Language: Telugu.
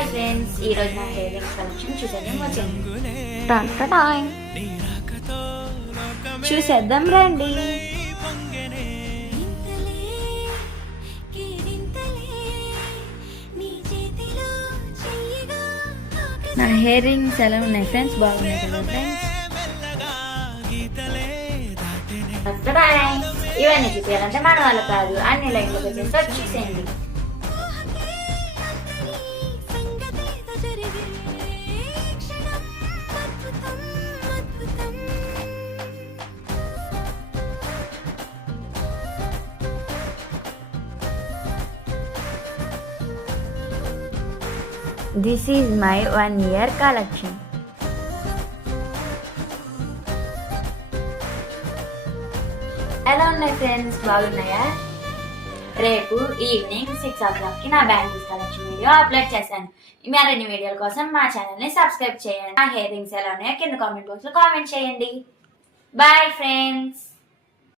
హాయ్ ఫ్రెండ్స్, ఈ రోజు నా హెయిర్ రింగ్స్ కలెక్షన్ చూసేద్దాం రండి. నా హెయిర్ రింగ్స్ ఎలా ఉన్నాయి ఫ్రెండ్స్? బాగున్నాయి కదా ఫ్రెండ్స్? ఇవన్నీ చూపించాలంటే మన వాళ్ళు కాదు, అన్ని లైన్లకు వచ్చేసి వచ్చేసేయండి. This is my 1 year collection. ఎలా ఉన్నాయి ఫ్రెండ్స్? బాగున్నాయా? రేపు ఈవినింగ్ 6 o'clock కి నా బ్యాంగిల్స్ కలెక్షన్ వీడియో అప్లోడ్ చేశాను. మరిన్ని వీడియోల కోసం మా ఛానల్ ని సబ్స్క్రైబ్ చేయండి. నా హెయిర్ రింగ్స్ ఎలా ఉన్నాయో కింద కామెంట్ బాక్స్ లో కామెంట్ చేయండి. Bye friends.